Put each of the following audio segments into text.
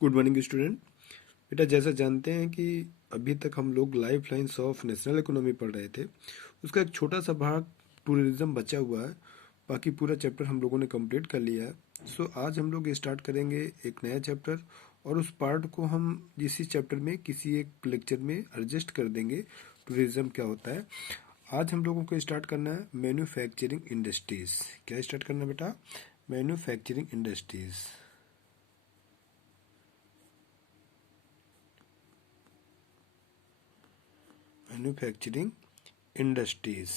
Good morning student. बेटा जैसा जानते हैं कि अभी तक हम लोग life lines of national economy पढ़ रहे थे, उसका एक छोटा सा भाग टूरिज्म बचा हुआ है। बाकी पूरा चैप्टर हम लोगों ने कंप्लीट कर लिया है। सो आज हम लोग स्टार्ट करेंगे एक नया चैप्टर, और उस पार्ट को हम इसी चैप्टर में किसी एक लेक्चर में एडजस्ट कर देंगे। टूरिज्म क्या होता है। आज हम लोगों को स्टार्ट करना है मैन्युफैक्चरिंग इंडस्ट्रीज। क्या स्टार्ट करना है बेटा? Manufacturing industries. Manufacturing industries.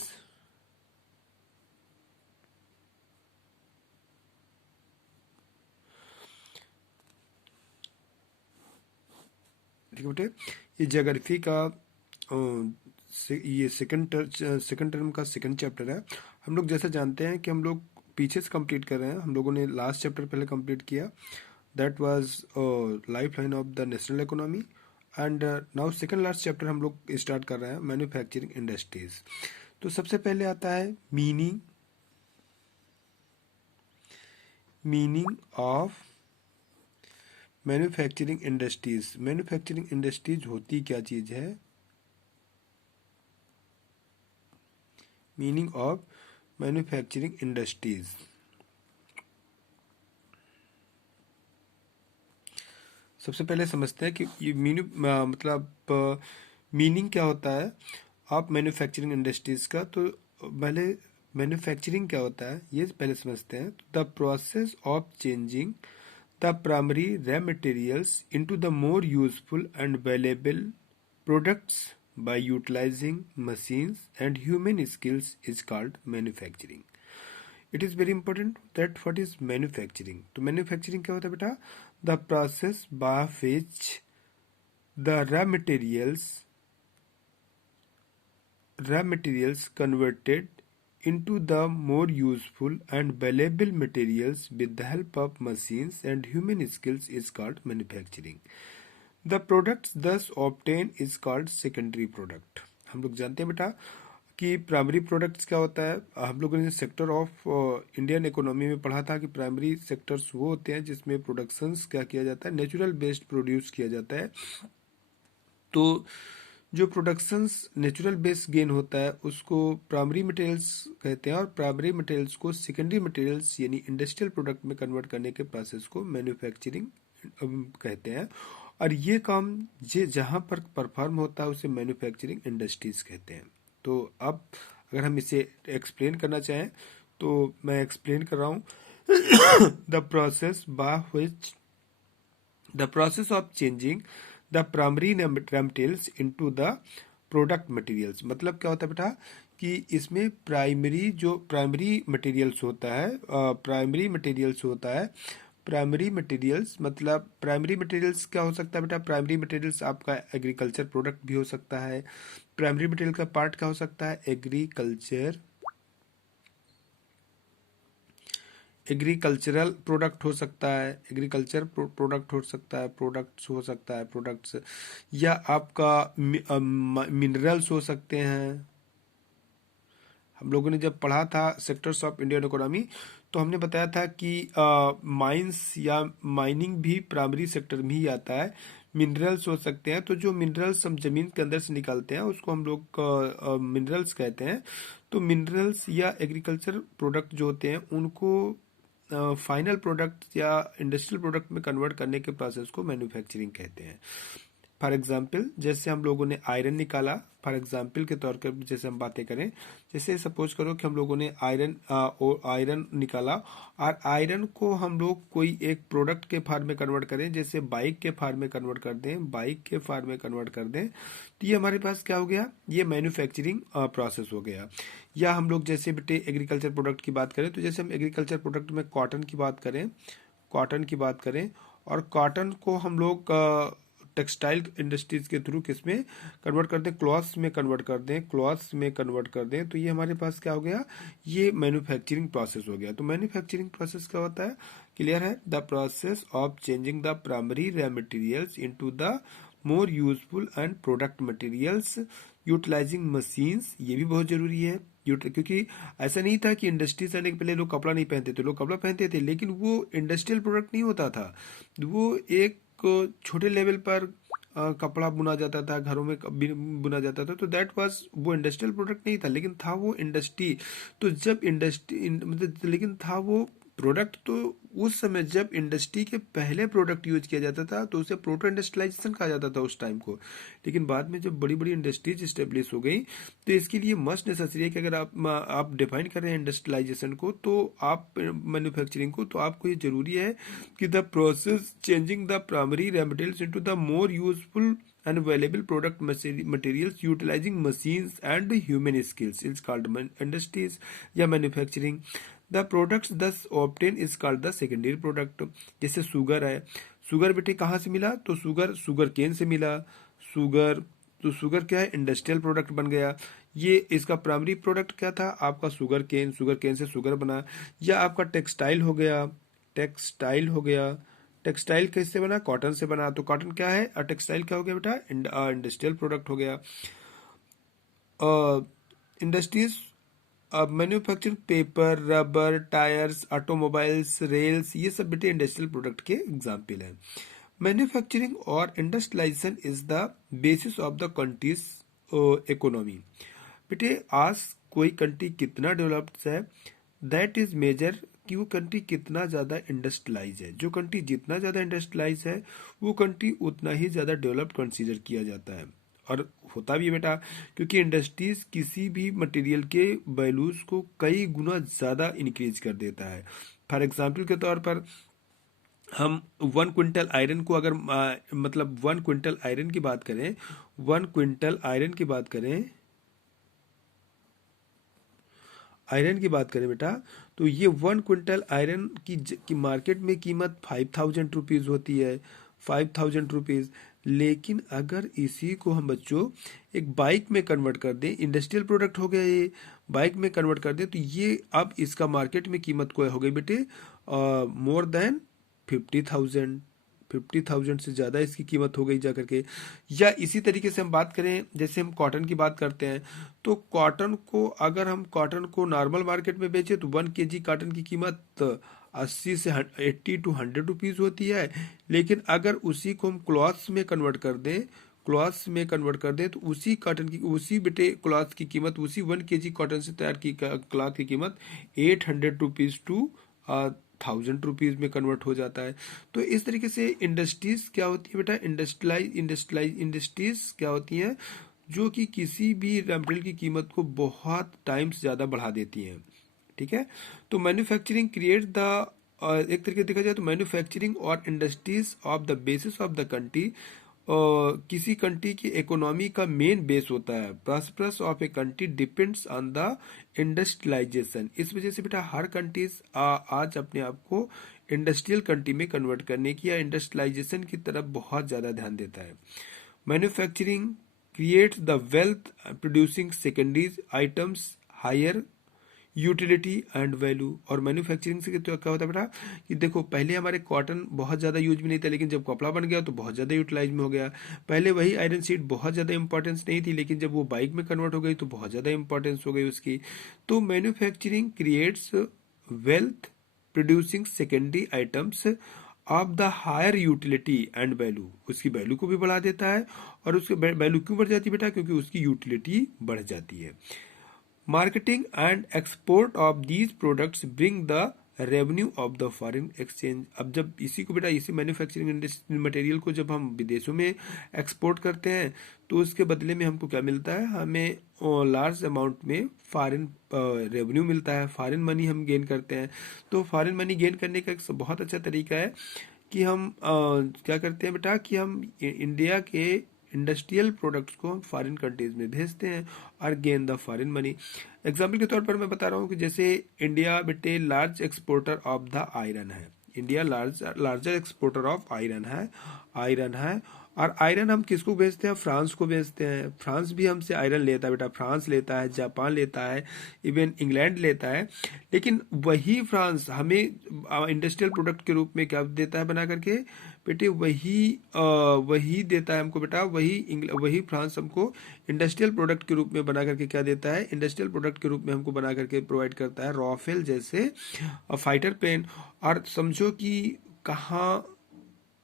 ठीक है बेटे, ये ज्योग्राफी का ये सेकंड टर्म का सेकंड चैप्टर है। हम लोग जैसा जानते हैं कि हम लोग पीछे से कंप्लीट कर रहे हैं। हम लोगों ने लास्ट चैप्टर पहले कंप्लीट किया, that was life line of the national economy. And now second last chapter हम लोग स्टार्ट कर रहे हैं मैन्युफैक्चरिंग इंडस्ट्रीज। तो सबसे पहले आता है meaning of manufacturing industries. Manufacturing industries होती क्या चीज है? Meaning of manufacturing industries. सबसे पहले समझते हैं कि ये मतलब मीनिंग क्या होता है ऑफ मैन्युफैक्चरिंग इंडस्ट्रीज का। तो पहले मैन्युफैक्चरिंग क्या होता है ये पहले समझते हैं। The process of changing the primary raw materials into the more useful and valuable products by utilizing machines and human skills is called manufacturing. It is very important that what is manufacturing. तो manufacturing क्या होता है बेटा? The process by which the raw materials converted into the more useful and valuable materials with the help of machines and human skills is called manufacturing. The products thus obtained is called secondary product. हम लोग जानते हैं बेटा कि primary products क्या होता है। हम लोगों ने सेक्टर ऑफ इंडियन इकोनॉमी में पढ़ा था कि प्राइमरी सेक्टर्स वो होते हैं जिसमें प्रोडक्शंस क्या किया जाता है, नेचुरल बेस्ड प्रोड्यूस किया जाता है। तो जो प्रोडक्शंस नेचुरल बेस गेन होता है उसको प्राइमरी मटेरियल्स कहते हैं, और प्राइमरी मटेरियल्स को सेकेंडरी मटेरियल्स यानी इंडस्ट्रियल प्रोडक्ट में कन्वर्ट करने के प्रोसेस को मैन्युफैक्चरिंग कहते हैं। और ये काम जहाँ पर परफॉर्म होता है उसे मैन्युफैक्चरिंग इंडस्ट्रीज कहते हैं। तो अब अगर हम इसे एक्सप्लेन करना चाहें तो मैं एक्सप्लेन कर रहा हूँ। The process by which the process of changing the primary raw materials into the product materials। मतलब क्या होता है बेटा कि इसमें प्राइमरी मटेरियल्स होता है, प्राइमरी मटेरियल्स मतलब प्राइमरी मटेरियल्स क्या हो सकता है बेटा? प्राइमरी मटेरियल्स आपका एग्रीकल्चर प्रोडक्ट भी हो सकता है। प्राइमरी मटेरियल का पार्ट क्या हो सकता है? एग्रीकल्चरल प्रोडक्ट हो सकता है, एग्रीकल्चर प्रोडक्ट हो सकता है, प्रोडक्ट्स या आपका मिनरल्स हो सकते हैं। हम लोगों ने जब पढ़ा था सेक्टर्स ऑफ इंडियन इकोनॉमी तो हमने बताया था कि माइंस या माइनिंग भी प्राइमरी सेक्टर में ही आता है। मिनरल्स हो सकते हैं, तो जो मिनरल्स हम जमीन के अंदर से निकालते हैं उसको हम लोग मिनरल्स कहते हैं। तो मिनरल्स या एग्रीकल्चर प्रोडक्ट जो होते हैं उनको फाइनल प्रोडक्ट या इंडस्ट्रियल प्रोडक्ट में कन्वर्ट करने के प्रोसेस को मैन्युफैक्चरिंग कहते हैं। फॉर एग्जाम्पल जैसे हम लोगों ने आयरन निकाला, फॉर एग्जाम्पल के तौर पर जैसे हम बातें करें, जैसे सपोज करो कि हम लोगों ने आयरन निकाला और आयरन को हम लोग कोई एक प्रोडक्ट के फॉर्म में कन्वर्ट करें, जैसे बाइक के फॉर्म में कन्वर्ट कर दें, तो ये हमारे पास क्या हो गया? ये मैन्युफैक्चरिंग प्रोसेस हो गया। या हम लोग जैसे बेटे एग्रीकल्चर प्रोडक्ट की बात करें, तो जैसे हम एग्रीकल्चर प्रोडक्ट में कॉटन की बात करें और कॉटन को हम लोग टेक्सटाइल इंडस्ट्रीज के थ्रू किसमें कन्वर्ट कर दें? क्लॉथ्स में कन्वर्ट कर दें, तो ये हमारे पास क्या हो गया? ये मैन्युफैक्चरिंग प्रोसेस हो गया। तो मैन्युफैक्चरिंग प्रोसेस क्या होता है? क्लियर है? The process of changing the primary raw materials into the more useful and product materials utilising machines. ये भी बहुत जरूरी है क्योंकि ऐसा नहीं था कि इंडस्ट्रीज आने के पहले लोग कपड़ा नहीं पहनते थे, लोग कपड़ा पहनते थे लेकिन वो इंडस्ट्रियल प्रोडक्ट नहीं होता था, वो एक छोटे लेवल पर कपड़ा बुना जाता था, घरों में बुना जाता था, तो दैट वाज, वो इंडस्ट्रियल प्रोडक्ट नहीं था, लेकिन था वो इंडस्ट्री। तो जब इंडस्ट्री मतलब, लेकिन था वो प्रोडक्ट, तो उस समय जब इंडस्ट्री के पहले प्रोडक्ट यूज किया जाता था तो उसे प्रोटो इंडस्ट्रियलाइजेशन कहा जाता था उस टाइम को। लेकिन बाद में जब बड़ी बड़ी इंडस्ट्रीज स्टेब्लिश हो गई, तो इसके लिए मस्ट नेसेसरी है कि अगर आप डिफाइन कर रहे हैं इंडस्ट्रियलाइजेशन को, तो आप मैन्युफैक्चरिंग को, तो आपको ये जरूरी है कि the process changing the primary raw materials into the more useful and valuable product materials utilizing machines and human skills is called industries या manufacturing. The products thus obtained is called the secondary product. जैसे sugar है, sugar बेटे कहाँ से मिला, तो sugar cane से मिला। शुगर, तो शुगर क्या है, इंडस्ट्रियल प्रोडक्ट बन गया। ये इसका प्राइमरी प्रोडक्ट क्या था, आपका शुगर केन से शुगर बना। या आपका टेक्सटाइल हो गया, टेक्सटाइल हो गया, टेक्सटाइल किससे बना, कॉटन से बना। तो कॉटन क्या है, और टेक्सटाइल क्या हो गया बेटा, इंडस्ट्रियल प्रोडक्ट हो गया। Industries manufacturing paper, rubber, tyres, automobiles, rails, ये सब बेटे इंडस्ट्रियल प्रोडक्ट के एग्जाम्पल हैं। मैन्युफैक्चरिंग और industrialisation is the basis of the country's economy. बेटे आज कोई कंट्री कितना डेवलप्ड है, दैट इज मेजर कि वो कंट्री कितना ज़्यादा इंडस्ट्रियलाइज है। जो कंट्री जितना ज़्यादा इंडस्ट्रियलाइज है, वो कंट्री उतना ही ज़्यादा डेवलप्ड कंसीडर किया जाता है। और होता भी है बेटा, क्योंकि इंडस्ट्रीज किसी भी मटेरियल के वैल्यूज को कई गुना ज़्यादा इंक्रीज कर देता है। फॉर एग्जाम्पल के तौर पर, हम 1 क्विंटल आयरन को अगर मतलब 1 क्विंटल आयरन की बात करें, 1 क्विंटल आयरन की बात करें, आयरन की बात करें बेटा, तो ये 1 क्विंटल आयरन की मार्केट में कीमत 5,000 रुपीज होती है, 5,000 रुपीज। लेकिन अगर इसी को हम बच्चों एक बाइक में कन्वर्ट कर दें, इंडस्ट्रियल प्रोडक्ट हो गया ये, बाइक में कन्वर्ट कर दें, तो ये अब इसका मार्केट में कीमत को हो गई बेटे मोर देन 50,000, 50,000 से ज़्यादा इसकी कीमत हो गई जा करके। या इसी तरीके से हम बात करें, जैसे हम कॉटन की बात करते हैं, तो कॉटन को अगर हम कॉटन को नॉर्मल मार्केट में बेचें तो 1 kg कॉटन की कीमत 80 से 80 to 100 रुपीज़ होती है। लेकिन अगर उसी को हम क्लॉथ्स में कन्वर्ट कर दें, क्लॉथ्स में कन्वर्ट कर दें, तो उसी कॉटन की, उसी बेटे क्लॉथ की कीमत, उसी 1 kg कॉटन से तैयार की क्लॉथ की कीमत 800 रुपीज़ टू 1,000 रुपीज़ में कन्वर्ट हो जाता है। तो इस तरीके से इंडस्ट्रीज क्या होती है बेटा, इंडस्ट्रीज क्या होती हैं, जो कि किसी भी रॉ मटेरियल की कीमत को बहुत टाइम्स ज़्यादा बढ़ा देती हैं। ठीक है, तो मैन्युफैक्चरिंग क्रिएट द, एक तरीके से देखा जाए तो मैन्युफैक्चरिंग और industries of the basis of the country, किसी कंट्री की इकोनॉमी का मेन बेस होता है। Prosperous of a country depends on the industrialisation. इस वजह से बेटा हर कंट्रीज आज अपने आप को इंडस्ट्रियल कंट्री में कन्वर्ट करने की या इंडस्ट्रियलाइजेशन की तरफ बहुत ज़्यादा ध्यान देता है। Manufacturing creates the wealth producing secondaries items higher utility and value. और मैन्युफैक्चरिंग से तो क्या होता है बेटा कि देखो, पहले हमारे कॉटन बहुत ज़्यादा यूज में नहीं था, लेकिन जब कपड़ा बन गया तो बहुत ज़्यादा यूटिलाइज में हो गया। पहले वही आयरन शीट बहुत ज़्यादा इंपॉर्टेंस नहीं थी, लेकिन जब वो बाइक में कन्वर्ट हो गई तो बहुत ज़्यादा इंपॉर्टेंस हो गई उसकी। तो manufacturing creates wealth producing secondary items of the higher utility and value. उसकी वैल्यू को भी बढ़ा देता है। और उसकी वैल्यू क्यों बढ़ जाती है बेटा, क्योंकि उसकी यूटिलिटी बढ़ जाती है। Marketing and export of these products bring the revenue of the foreign exchange. अब जब इसी को बेटा, इसी मैन्युफैक्चरिंग मटेरियल को जब हम विदेशों में एक्सपोर्ट करते हैं, तो उसके बदले में हमको क्या मिलता है, हमें लार्ज अमाउंट में फॉरेन रेवेन्यू मिलता है, फॉरेन मनी हम गेन करते हैं। तो फॉरेन मनी गेन करने का एक बहुत अच्छा तरीका है कि हम क्या करते हैं बेटा, कि हम इंडिया के इंडस्ट्रियल प्रोडक्ट्स को हम फॉरेन कंट्रीज में भेजते हैं और gain the foreign money. Example के तौर पर मैं बता रहा हूँ कि जैसे इंडिया बेटे large exporter of the iron है, India larger exporter of iron है। और आयरन हम किसको भेजते हैं, फ्रांस को भेजते हैं। फ्रांस भी हमसे आयरन लेता है बेटा, फ्रांस लेता है, जापान लेता है, इवन इंग्लैंड लेता है। लेकिन वही फ्रांस हमें इंडस्ट्रियल प्रोडक्ट के रूप में क्या देता है बना करके बेटे, वही देता है हमको बेटा, वही फ्रांस हमको इंडस्ट्रियल प्रोडक्ट के रूप में बना करके क्या देता है, इंडस्ट्रियल प्रोडक्ट के रूप में हमको बना करके प्रोवाइड करता है राफेल जैसे फाइटर प्लेन। और समझो कि कहाँ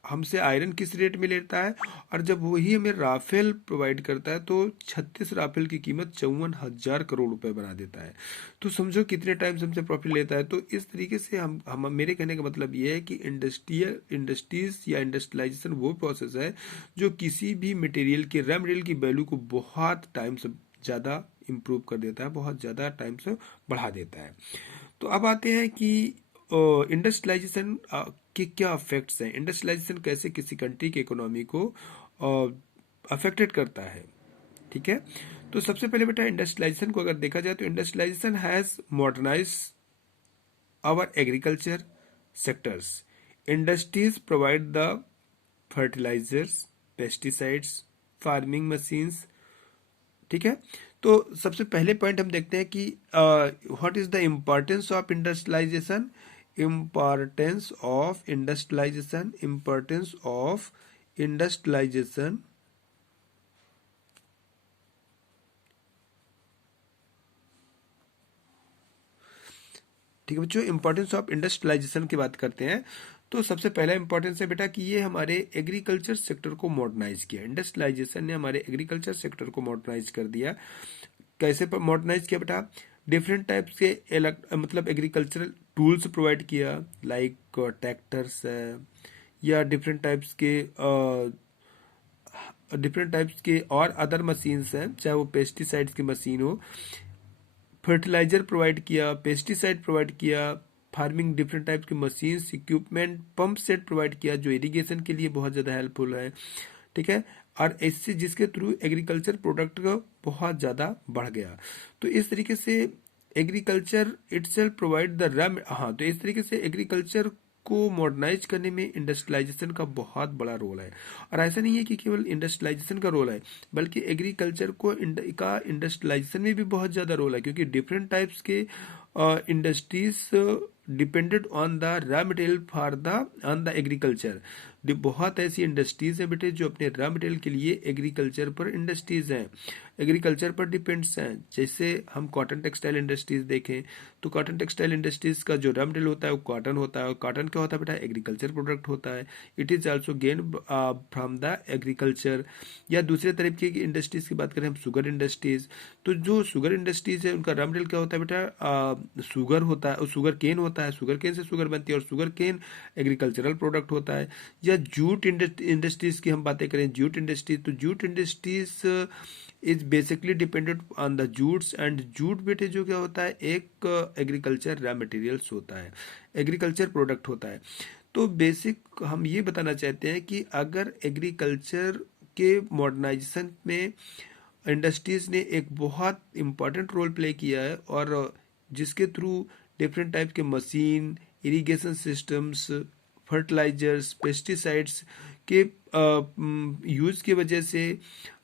हमसे आयरन किस रेट में लेता है, और जब वही हमें राफेल प्रोवाइड करता है तो 36 राफेल की कीमत 54,000 करोड़ रुपए बना देता है। तो समझो कितने टाइम हमसे प्रॉफिट लेता है। तो इस तरीके से हम मेरे कहने का मतलब ये है कि इंडस्ट्रीज या इंडस्ट्रियलाइजेशन वो प्रोसेस है जो किसी भी मटेरियल के रॉ मटेरियल की वैल्यू को बहुत टाइम से ज़्यादा इम्प्रूव कर देता है, बहुत ज़्यादा टाइम से बढ़ा देता है। तो अब आते हैं कि इंडस्ट्रियलाइजेशन के क्या इफेक्ट्स हैं, इंडस्ट्रियलाइजेशन कैसे किसी कंट्री की इकोनॉमी को अफेक्टेड करता है। ठीक है, तो सबसे पहले बेटा इंडस्ट्रियलाइजेशन को अगर देखा जाए तो industrialisation has modernise our agriculture sectors. Industries provide the fertilisers, pesticides, farming machines. ठीक है, तो सबसे पहले पॉइंट हम देखते हैं कि what is the importance of industrialisation. Importance of industrialisation, importance of industrialisation. ठीक है बच्चों, इंपॉर्टेंस ऑफ इंडस्ट्रियलाइजेशन की बात करते हैं। तो सबसे पहला इंपॉर्टेंस है बेटा कि ये हमारे एग्रीकल्चर सेक्टर को मॉडर्नाइज किया। इंडस्ट्रियलाइजेशन ने हमारे एग्रीकल्चर सेक्टर को मॉडर्नाइज कर दिया। कैसे मॉडर्नाइज किया बेटा? डिफरेंट टाइप्स के मतलब एग्रीकल्चरल टूल्स प्रोवाइड किया, लाइक ट्रैक्टर्स है, या डिफरेंट टाइप्स के और अदर मशीन्स हैं, चाहे वो पेस्टिसाइड्स की मशीन हो, फर्टिलाइजर प्रोवाइड किया, पेस्टिसाइड प्रोवाइड किया, फार्मिंग डिफरेंट टाइप की machines, equipment, pump set provide किया जो इरिगेशन के लिए बहुत ज़्यादा हेल्पफुल है। ठीक है, और इससे जिसके थ्रू एग्रीकल्चर प्रोडक्ट का बहुत ज़्यादा बढ़ गया। तो इस तरीके से agriculture itself provide the raw. हाँ, तो इस तरीके से एग्रीकल्चर को मॉडर्नाइज करने में इंडस्ट्रियलाइजेशन का बहुत बड़ा रोल है। और ऐसा नहीं है कि केवल इंडस्ट्रियलाइजेशन का रोल है, बल्कि एग्रीकल्चर का इंडस्ट्रियलाइजेशन में भी बहुत ज़्यादा रोल है, क्योंकि डिफरेंट टाइप्स के industries depended on the raw material for the on the agriculture. बहुत ऐसी इंडस्ट्रीज हैं बेटे जो अपने रॉ मटेरियल के लिए एग्रीकल्चर पर इंडस्ट्रीज हैं, एग्रीकल्चर पर डिपेंड्स हैं। जैसे हम कॉटन टेक्सटाइल इंडस्ट्रीज देखें तो कॉटन टेक्सटाइल इंडस्ट्रीज का जो रॉ मटेरियल होता है वो कॉटन होता है, और कॉटन क्या होता है बेटा? एग्रीकल्चर प्रोडक्ट होता है। It is also gain from the agriculture. या दूसरे तरीके की इंडस्ट्रीज की बात करें हम, शुगर इंडस्ट्रीज, तो जो शुगर इंडस्ट्रीज है उनका रॉ मटेरियल क्या होता है बेटा? शुगर होता है, शुगर केन होता है, शुगर केन से शुगर बनती है, और शुगर केन एग्रीकल्चरल प्रोडक्ट होता है। या जूट इंडस्ट्रीज की हम बातें करें, जूट इंडस्ट्रीज, तो jute industries is basically dependent on the Jutes. And jute बेटे जो क्या होता है? एक एग्रीकल्चर रॉ मटेरियल्स होता है, एग्रीकल्चर प्रोडक्ट होता है। तो बेसिक हम ये बताना चाहते हैं कि अगर एग्रीकल्चर के मॉडर्नाइजेशन में इंडस्ट्रीज ने एक बहुत इम्पॉर्टेंट रोल प्ले किया है, और जिसके थ्रू डिफरेंट टाइप के machine, irrigation systems, fertilisers, pesticides के यूज की वजह से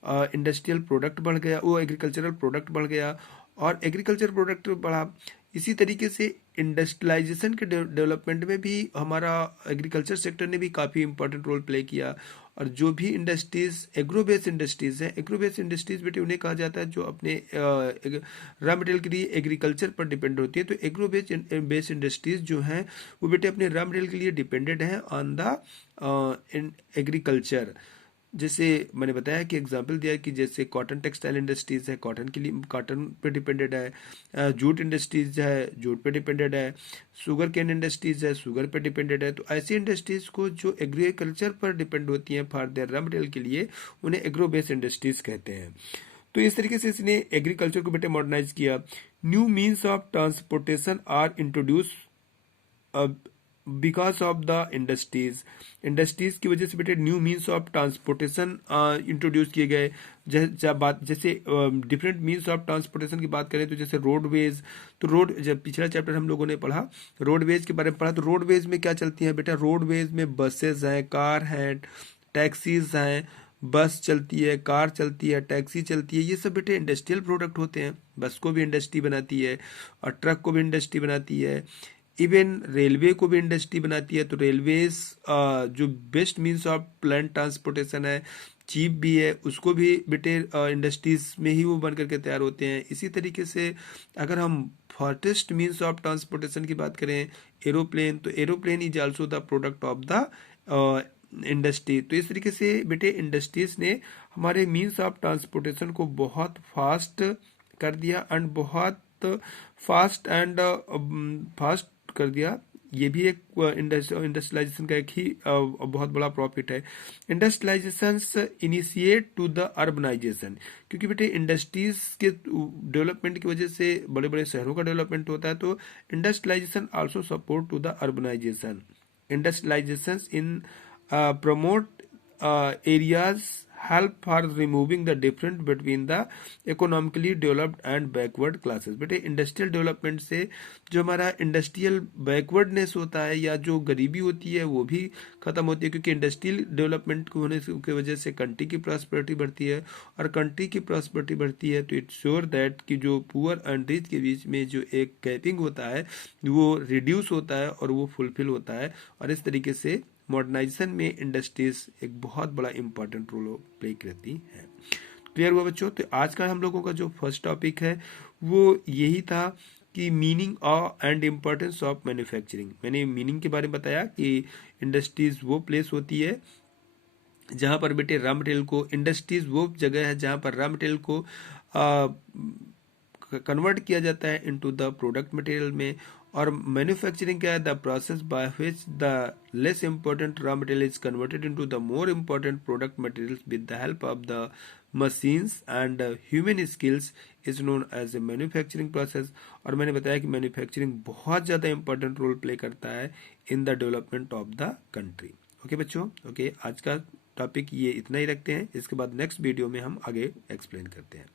इंडस्ट्रियल प्रोडक्ट बढ़ गया, वो एग्रीकल्चरल प्रोडक्ट बढ़ गया, और एग्रीकल्चर प्रोडक्ट बढ़ा। इसी तरीके से इंडस्ट्रियलाइजेशन के डेवलपमेंट में भी हमारा एग्रीकल्चर सेक्टर ने भी काफ़ी इंपॉर्टेंट रोल प्ले किया। और जो भी इंडस्ट्रीज एग्रो बेस्ड इंडस्ट्रीज हैं, एग्रो बेस्ड इंडस्ट्रीज बेटे उन्हें कहा जाता है जो अपने रॉ मटेरियल के लिए एग्रीकल्चर पर डिपेंड होती है। तो एग्रो बेस्ड इंडस्ट्रीज जो हैं वो बेटे अपने रॉ मटेरियल के लिए डिपेंडेड हैं ऑन द एग्रीकल्चर। जैसे मैंने बताया कि एग्जांपल दिया कि जैसे कॉटन टेक्सटाइल इंडस्ट्रीज है, कॉटन के लिए कॉटन पे डिपेंडेड है, जूट इंडस्ट्रीज है, जूट पे डिपेंडेड है, शुगर केन इंडस्ट्रीज है, शुगर पे डिपेंडेड है। तो ऐसी इंडस्ट्रीज को जो एग्रीकल्चर पर डिपेंड होती हैं फॉर देयर रॉ मटेरियल के लिए, उन्हें एग्रो बेस्ड इंडस्ट्रीज कहते हैं। तो इस तरीके से इसने एग्रीकल्चर को बेटे मॉडर्नाइज किया। New means of transportation are introduce because of the industries की वजह से बेटे new means of transportation introduce किए गए। जैसे डिफरेंट मीन्स ऑफ ट्रांसपोर्टेशन की बात करें तो जैसे रोडवेज, तो रोड, जब पिछला चैप्टर हम लोगों ने पढ़ा रोडवेज के बारे में पढ़ा, तो रोडवेज में क्या चलती है बेटा? रोडवेज में बसेज हैं, कार हैं, टैक्सीज हैं, बस चलती है, कार चलती है, टैक्सी चलती है, ये सब बेटे इंडस्ट्रियल प्रोडक्ट होते हैं। बस को भी इंडस्ट्री बनाती है, और ट्रक को भी इंडस्ट्री बनाती है, इवन रेलवे को भी इंडस्ट्री बनाती है। तो रेलवेज जो best means of plan transportation है, चीप भी है, उसको भी बेटे इंडस्ट्रीज में ही वो बन करके तैयार होते हैं। इसी तरीके से अगर हम फास्टेस्ट मीन्स ऑफ ट्रांसपोर्टेशन की बात करें, एरोप्लेन, तो aeroplane is also the product of the industry. तो इस तरीके से बेटे इंडस्ट्रीज ने हमारे मीन्स ऑफ ट्रांसपोर्टेशन को बहुत फास्ट कर दिया एंड बहुत फास्ट कर दिया। ये भी एक इंडस्ट्रियलाइजेशन का एक ही बहुत बड़ा प्रॉफिट है। Industrialisation initiate to the urbanisation, क्योंकि बेटे इंडस्ट्रीज के डेवलपमेंट की वजह से बड़े बड़े शहरों का डेवलपमेंट होता है, तो industrialisation also support to the urbanisation. Industrialisation in promote areas help for removing the difference between the economically developed and backward classes। बेटे इंडस्ट्रियल डेवलपमेंट से जो हमारा इंडस्ट्रियल बैकवर्डनेस होता है या जो गरीबी होती है वो भी खत्म होती है, क्योंकि इंडस्ट्रियल डेवलपमेंट होने की वजह से कंट्री की प्रॉस्पेरिटी बढ़ती है, और कंट्री की प्रॉस्पेरिटी बढ़ती है तो इट्स श्योर दैट कि जो पुअर एंड रिच के बीच में जो एक गैपिंग होता है वो रिड्यूस होता है और वो फुलफिल होता है। और इस तरीके से मॉडर्नाइजेशन में इंडस्ट्रीज एक बहुत बड़ा इंपॉर्टेंट रोल प्ले करती है। क्लियर हुआ बच्चों? तो आज का हम लोगों का जो फर्स्ट टॉपिक है वो यही था कि meaning and importance of manufacturing. मैंने मीनिंग के बारे में बताया कि इंडस्ट्रीज वो प्लेस होती है जहां पर बेटे रॉ मटेरियल को, इंडस्ट्रीज वो जगह है जहां पर रॉ मटेरियल को कन्वर्ट किया जाता है इनटू द प्रोडक्ट मटेरियल में। और मैन्युफैक्चरिंग क्या है? The process by which the less important raw material is converted into the more important product materials with the help of the machines and human skills is known as a manufacturing process. और मैंने बताया कि manufacturing बहुत ज्यादा important role play करता है in the development of the country. Okay बच्चों, okay आज का टॉपिक ये इतना ही रखते हैं। इसके बाद नेक्स्ट वीडियो में हम आगे एक्सप्लेन करते हैं।